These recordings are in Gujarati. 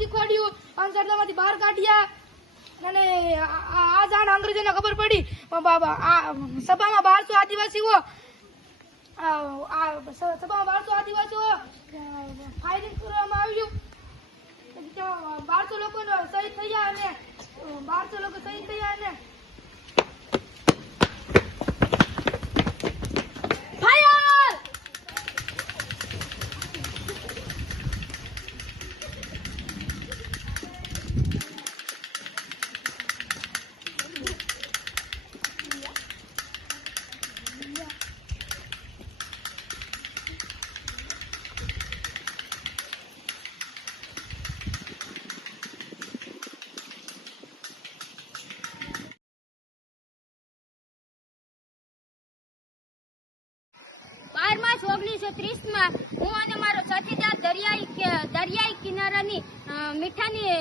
શીખવાડ્યું, અંધશ્રદ્ધામાંથી બહાર કાઢ્યા અને આ જાણ અંગ્રેજોને ખબર પડી. આ સભામાં 1200 આદિવાસીઓ ફાયરિંગ કરવામાં આવ્યું. 1200 લોકો શહીદ થયા અને 1200 લોકો શહીદ થયા અને માર્ચ 1930 હું અને મારો સાથીદાર દરિયાઈ કિનારાની મીઠાની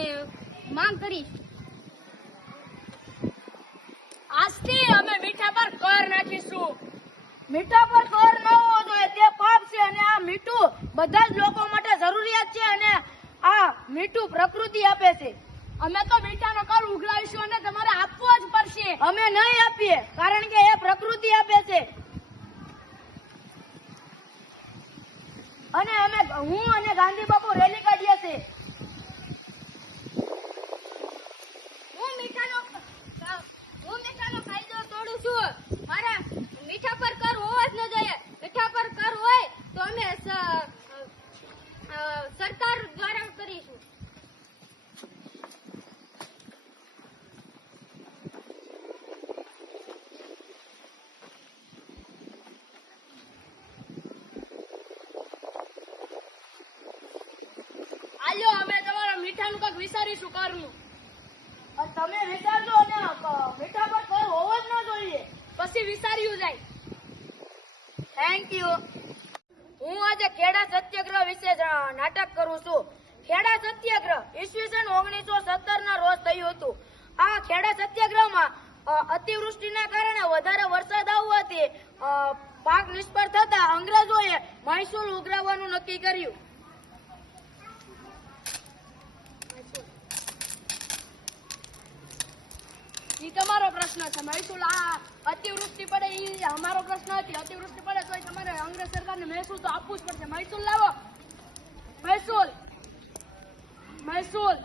માંગ કરીશ. આજથી અમે મીઠા પર કર નાખીશું. મીઠા પર કર ન હોવો જોઈએ, તે પાપ છે અને આ મીઠું બધા જ લોકો માટે જરૂરિયાત છે અને આ મીઠું પ્રકૃતિ આપે છે. અમે તો મીઠાનો કર ઉઘરાવીશું અને તમારે આપવો જ પડશે. અમે નહીં આપીએ કારણ કે એ પ્રકૃતિ આપે છે. અને હું અને ગાંધી બાપુ રેલી કાઢીએ છીએ. હું મીઠાનો કાયદો તોડું છું. મારા મીઠા પર કર હોવો જ ન જોઈએ. મીઠા પર કર હોય તો અમે સરકાર દ્વારા કરીશું. આલ્યો અમે તમારા મીઠાનું કંઈક વિચારીશું કરનું. તમે વિચારજો અને મીઠા પર કર હોવો જ ન જોઈએ. પછી વિચાર્યું જાય. Thank you. હું આજે ખેડા સત્યાગ્રહ વિશે નાટક કરું છું. ખેડા સત્યાગ્રહ ઈસવીસન 1917 ના રોજ થયું હતું. આ ખેડા સત્યાગ્રહમાં અતિવૃષ્ટિના કારણે વધારે વરસાદ આવવાથી પાક નિષ્ફળ થતા અંગ્રેજોએ મહેસૂલ ઉઘરાવવાનું નક્કી કર્યું. ઈ તમારો પ્રશ્ન છે. મહેસૂલ આ અતિવૃષ્ટિ પડે ઈ અમારો પ્રશ્ન નથી. અતિવૃષ્ટિ પડે તો તમારે અંગ્રેજ સરકારને મહેસૂલ તો આપવું જ પડશે. મહેસૂલ લાવો. મહેસૂલ.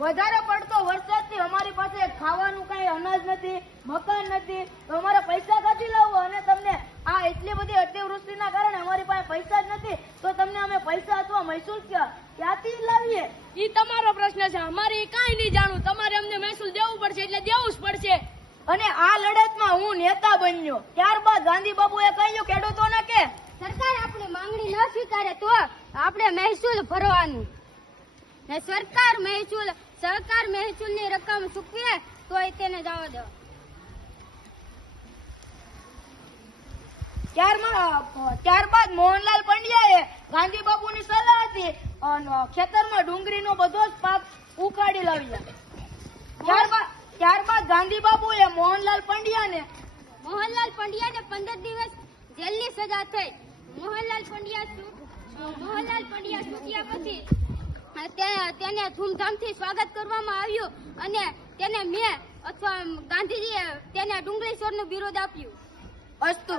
વધારે પડતો વરસાદથી અમારી પાસે ખાવાનું કઈ અનાજ નથી, મકાન નથી, તો અમારે પૈસા ક્યાંથી લાવવો? અને તમને આ એટલી બધી અતિવૃષ્ટિના કારણે અમારી પાસે પૈસા જ નથી, તો તમને અમે પૈસા અથવા મહેસૂલ ક્યાંથી લાવીએ? ઈ તમારો પ્રશ્ન છે. અમારે ઈ કાંઈ નહીં જાણવું. તમારે અમને મહેસૂલ દેવું પડશે એટલે દેવું જ પડશે. અને આ લડતમાં હું નેતા બન્યો. ત્યારબાદ ગાંધી બાપુએ કહ્યું ખેડૂતોને કે સરકાર આપણી માંગણી ન સ્વીકારે તો આપણે મહેસૂલ ભરવાનું. ને સરકાર મહેસૂલની રકમ ચૂકવે તોય તેને જવા દેવા. ત્યારબાદ મોહનલાલ પંડ્યાએ ગાંધી બાપુની સલાહ હતી ખેતરમાં ડુંગળીનો બધો જ પાક ઉખાડી લાવ્યા. ત્યારબાદ ગાંધી બાપુએ મોહનલાલ પંડ્યાને 15 દિવસ જેલની સજા થઈ. મોહનલાલ પંડ્યા છૂટ્યા પછી તેને ધૂમધામથી સ્વાગત કરવામાં આવ્યું અને તેને ગાંધીજીએ તેને ડુંગળીશ્વરનું બિરુદ આપ્યું. અસ્તુ.